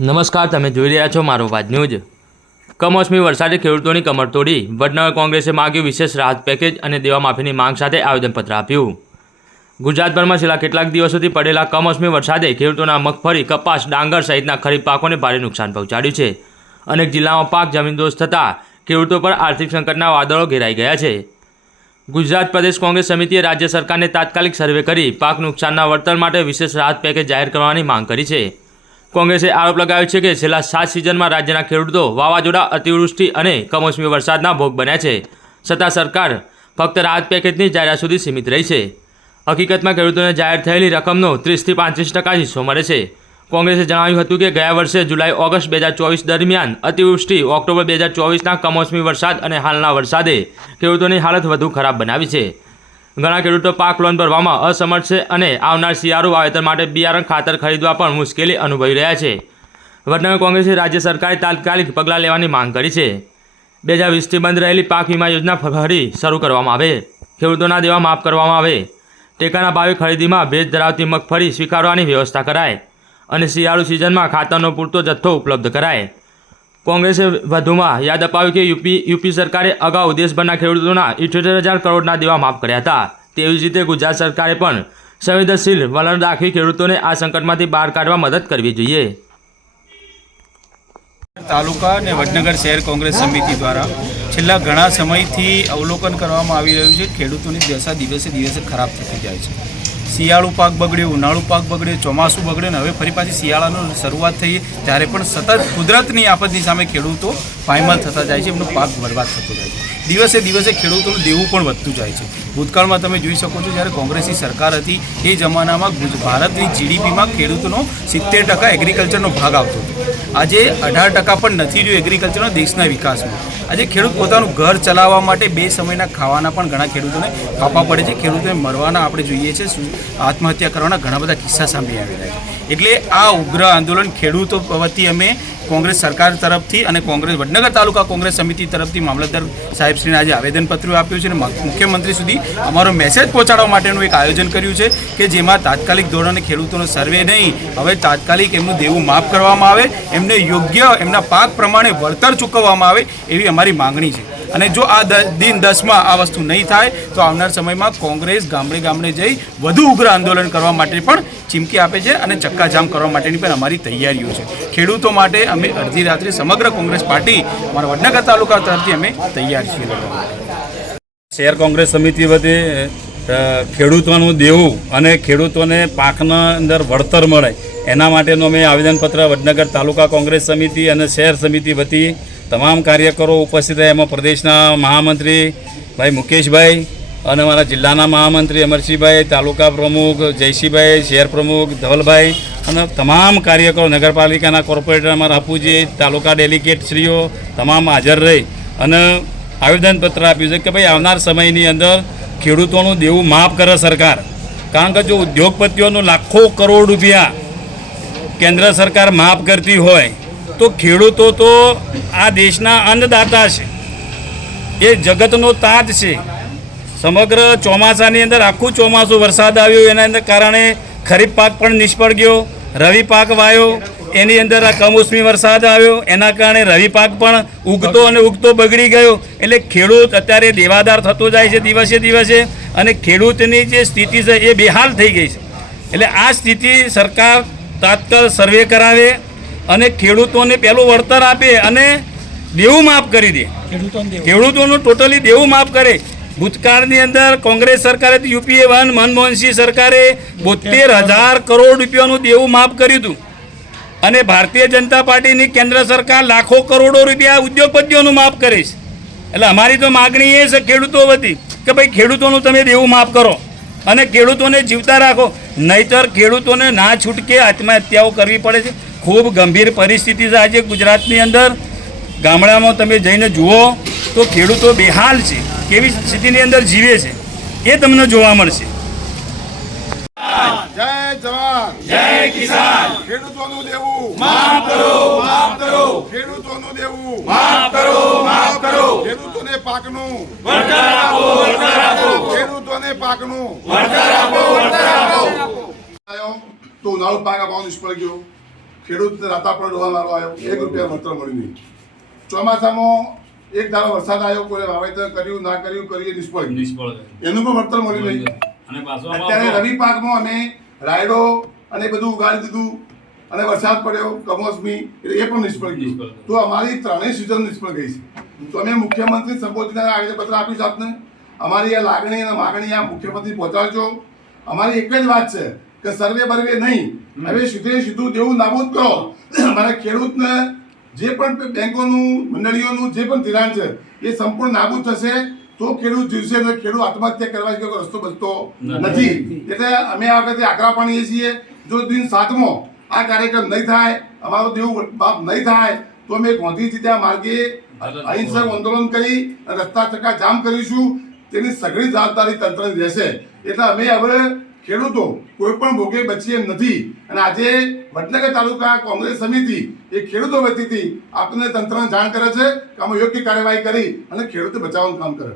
નમસ્કાર, તમે જોઈ રહ્યા છો મારો વાત ન્યૂઝ। કમોસમી વરસાદે ખેડૂતોની કમર તોડી વડનગર કોંગ્રેસે માગ્યું વિશેષ રાહત પેકેજ અને દેવા માફીની માંગ સાથે આવેદનપત્ર આપ્યું। ગુજરાતભરમાં છેલ્લા કેટલાક દિવસોથી પડેલા કમોસમી વરસાદે ખેડૂતોના મગફળી, કપાસ, ડાંગર સહિતના ખરીફ પાકોને ભારે નુકસાન પહોંચાડ્યું છે। અનેક જિલ્લામાં પાક જમીનદોસ્ત થતાં ખેડૂતો પર આર્થિક સંકટના વાદળો ઘેરાઈ ગયા છે। ગુજરાત પ્રદેશ કોંગ્રેસ સમિતિએ રાજ્ય સરકારને તાત્કાલિક સર્વે કરી પાક નુકસાનના વળતર માટે વિશેષ રાહત પેકેજ જાહેર કરવાની માંગ કરી છે। કોંગ્રેસે આરોપ લગાવ્યો છે કે છેલ્લા 7 સિઝનમાં રાજ્યના ખેડૂતો વાવાઝોડા, અતિવૃષ્ટિ અને કમોસમી વરસાદના ભોગ બન્યા છે, છતાં સરકાર ફક્ત રાહત પેકેજની જાહેરાત સુધી સીમિત રહી છે। હકીકતમાં ખેડૂતોને જાહેર થયેલી રકમનો 30 થી 35% હિસ્સો મળે છે। કોંગ્રેસે જણાવ્યું હતું કે ગયા વર્ષે જુલાઈ-ઓગસ્ટ 2024 દરમિયાન અતિવૃષ્ટિ, ઓક્ટોબર 2024ના કમોસમી વરસાદ અને હાલના વરસાદે ખેડૂતોની હાલત વધુ ખરાબ બનાવી છે। ઘણા ખેડૂતો પાક લોન ભરવામાં અસમર્થ છે અને આવનાર શિયાળુ વાવેતર માટે બિયારણ, ખાતર ખરીદવા પણ મુશ્કેલી અનુભવી રહ્યા છે। વડનગર કોંગ્રેસે રાજ્ય સરકારે તાત્કાલિક પગલાં લેવાની માંગ કરી છે। 2020થી બંધ રહેલી પાક વીમા યોજના ફરી શરૂ કરવામાં આવે, ખેડૂતોના દેવા માફ કરવામાં આવે, ટેકાના ભાવે ખરીદીમાં ભેજ ધરાવતી મગફળી સ્વીકારવાની વ્યવસ્થા કરાય અને શિયાળુ સિઝનમાં ખાતરનો પૂરતો જથ્થો ઉપલબ્ધ કરાય। કોંગ્રેસે વધુમાં યાદ અપાવ્યું કે યુપી સરકારે અગાઉ દેશભરના ખેડૂતોના 78,000 કરોડના દેવા માફ કર્યા હતા। તેવી જ રીતે ગુજરાત સરકારે પણ સંવેદનશીલ વલણ દાખવી ખેડૂતોને આ સંકટમાંથી બહાર કાઢવા મદદ કરવી જોઈએ। તાલુકા અને વડનગર શહેર કોંગ્રેસ સમિતિ દ્વારા છેલ્લા ઘણા સમયથી અવલોકન કરવામાં આવી રહ્યું છે। ખેડૂતોની દશા દિવસે દિવસે ખરાબ થતી જાય છે। શિયાળુ પાક બગડ્યો, ઉનાળુ પાક બગડ્યો, ચોમાસું બગડ્યો અને હવે ફરી પાછી શિયાળાનો શરૂઆત થઈ ત્યારે પણ સતત કુદરતની આફતની સામે ખેડૂતો પાયમાલ થતા જાય છે, એમનો પાક બરબાદ થતો જાય છે। દિવસે દિવસે ખેડૂતોનું દેવું પણ વધતું જાય છે। ભૂતકાળમાં તમે જોઈ શકો છો, જ્યારે કોંગ્રેસની સરકાર હતી એ જમાનામાં ભારતની જીડીપીમાં ખેડૂતોનો 70% એગ્રીકલ્ચરનો ભાગ આવતો હતો। આજે 18% પણ નથી રહ્યો એગ્રીકલ્ચરનો દેશના વિકાસમાં। આજે ખેડૂત પોતાનું ઘર ચલાવવા માટે 2 સમયના ખાવાના પણ ઘણા ખેડૂતોને આપવા પડે છે। ખેડૂતોને મરવાના આપણે જોઈએ છે, આત્મહત્યા કરવાના ઘણા બધા કિસ્સા સામે આવી રહ્યા છે। એટલે આ ઉગ્ર આંદોલન ખેડૂતો વતી અમે કોંગ્રેસ સરકાર તરફથી અને કોંગ્રેસ વડનગર તાલુકા કોંગ્રેસ સમિતિ તરફથી મામલતદાર સાહેબશ્રીને આજે આવેદનપત્ર આપ્યું છે અને મુખ્યમંત્રી સુધી અમારો મેસેજ પહોંચાડવા માટેનું એક આયોજન કર્યું છે કે જેમાં તાત્કાલિક ધોરણે ખેડૂતોનો સર્વે નહીં, હવે તાત્કાલિક એમનું દેવું માફ કરવામાં આવે, એમને યોગ્ય એમના પાક પ્રમાણે વળતર ચૂકવવામાં આવે એવી અમારી માંગણી છે। અને જો આ દિન 10માં આ વસ્તુ નહીં થાય તો આવનાર સમયમાં કોંગ્રેસ ગામડે ગામડે જઈ વધુ ઉગ્ર આંદોલન કરવા માટે પણ ચીમકી આપે છે અને ચક્કાજામ કરવા માટેની પણ અમારી તૈયારીઓ છે। ખેડૂતો માટે અમે અડધી રાત્રે સમગ્ર કોંગ્રેસ પાર્ટી અમારા વડનગર તાલુકા તરફથી અમે તૈયાર છીએ। શહેર કોંગ્રેસ સમિતિ વતી ખેડૂતોનું દેવું અને ખેડૂતોને પાકના અંદર વળતર મળે એના માટેનું અમે આવેદનપત્ર વડનગર તાલુકા કોંગ્રેસ સમિતિ અને શહેર સમિતિ વતી તમામ કાર્યકરો ઉપસ્થિત રહ્યા। એમાં પ્રદેશના મહામંત્રી ભાઈ મુકેશભાઈ અને અમારા જિલ્લાના મહામંત્રી અમરસિંહભાઈ, તાલુકા પ્રમુખ જયસિંહભાઈ, શહેર પ્રમુખ ધવલભાઈ અને તમામ કાર્યકરો, નગરપાલિકાના કોર્પોરેટર અમારા હપુજી, તાલુકા ડેલિગેટશ્રીઓ તમામ હાજર રહી અને આવેદનપત્ર આપ્યું છે કે ભાઈ આવનાર સમયની અંદર ખેડૂતોનું દેવું માફ કરે સરકાર। કારણ કે જો ઉદ્યોગપતિઓનું લાખો કરોડ રૂપિયા કેન્દ્ર સરકાર માફ કરતી હોય તો ખેડૂતો તો આ દેશના અન્નદાતા છે, એ જગતનો તાજ છે। સમગ્ર ચોમાસાની અંદર આખું ચોમાસું વરસાદ આવ્યો, એના અંદર કારણે ખરીફ પાક પણ નિષ્ફળ ગયો, રવિ પાક વાયો, એની અંદર આ કમોસમી વરસાદ આવ્યો, એના કારણે રવિ પાક પણ ઉગતો અને ઉગતો બગડી ગયો। એટલે ખેડૂત અત્યારે દેવાદાર થતો જાય છે દિવસે દિવસે અને ખેડૂતની જે સ્થિતિ છે એ બેહાલ થઈ ગઈ છે। એટલે આ સ્થિતિ સરકાર તાત્કાલ સર્વે કરાવે અને ખેડૂતોને પહેલું વળતર આપે અને દેવું માફ કરી દે, ખેડૂતોનું ટોટલી દેવું માફ કરે। ભૂતકાળની અંદર કોંગ્રેસ સરકારે યુપીએ 1 મનમોહનસિંહ સરકારે 72,000 કરોડ રૂપિયાનું દેવું માફ કર્યું હતું અને ભારતીય જનતા પાર્ટીની કેન્દ્ર સરકાર લાખો કરોડો રૂપિયા ઉદ્યોગપતિઓનું માફ કરે છે। એટલે અમારી તો માગણી એ છે ખેડૂતો વતી કે ભાઈ ખેડૂતોનું તમે દેવું માફ કરો અને ખેડૂતોને જીવતા રાખો, નહીતર ખેડૂતોને ના છૂટકે આત્મહત્યાઓ કરવી પડે છે। ખૂબ ગંભીર પરિસ્થિતિ છે આજે ગુજરાતની અંદર। ગામડામાં તમે જઈને જુઓ તો ખેડૂતો બેહાલ છે, કેવી સ્થિતિની અંદર જીવે છે એ તમને જોવા મળશે। જય જવાન, જય કિસાન, ખેડૂતોનું દેવું માફ કરો, માફ કરો, ખેડૂતોનું દેવું માફ કરો, માફ કરો, ખેડૂતોને પાકનું વળતર આપો, વળતર આપો, ખેડૂતોને પાકનું વળતર આપો, વળતર આપો। તો ઉનાળુ પાક આપવાનો નિષ્ફળ ગયો, ખેડૂત રાતા પર ડોહા મારવા આવ્યો, 1 રૂપિયા વળતર મળ્યું નહીં. ચોમાસામાં એક ધારો વરસાદ આવ્યો, કોઈ વાવેતર કર્યું ના કર્યું, કરીએ નિષ્ફળ ગયું. નિષ્ફળ એનું પણ વળતર મળ્યું નહીં. અને પાછો અત્યારે રવિ પાકમાં અમે રાયડો અને એ બધું ઉગાડી દીધું અને વરસાદ પડ્યો કમોસમી એટલે એ પણ નિષ્ફળ ગયું. તો અમારી ત્રણેય સિઝન નિષ્ફળ ગઈ છે. તો અમે મુખ્યમંત્રી સંબોધીને આવેદનપત્ર આપીશું આપને. અમારી આ લાગણી અને માગણી આ મુખ્યમંત્રી પહોંચાડજો. અમારી એક જ વાત છે કે સર્વે બર્વે નહીં, હવે સીધું દેવું નાબૂદ કરો. અમારા ખેડૂતને જે પણ બેંકોનું મંડળીઓનું જે પણ ધિરાણ છે એ સંપૂર્ણ નાબૂદ થશે તો ખેડૂત જીવશે ને ખેડૂત આત્મહત્યા કરવા સિવાય રસ્તો બચતો નથી. એટલે અમે આ વખતે આગ્રહ પાણીએ છીએ, જો દિન 7મો આ કાર્યક્રમ નહીં થાય, અમારો દેવું માફ નહીં થાય તો અમે ગાંધીજી ત્યાં માર્ગે અહિંસક આંદોલન કરી અને રસ્તા ચક્કા જામ કરીશું. તેની સઘળી જવાબદારી તંત્રની રહેશે. એટલે અમે હવે ખેડૂતો કોઈ પણ ભોગે બચીએ નથી. અને આજે વડનગર તાલુકા કોંગ્રેસ સમિતિ એ ખેડૂતો વતીથી આપને તંત્રને જાણ કરે છે કે અમે યોગ્ય કાર્યવાહી કરી અને ખેડૂતો બચાવવાનું કામ કરે.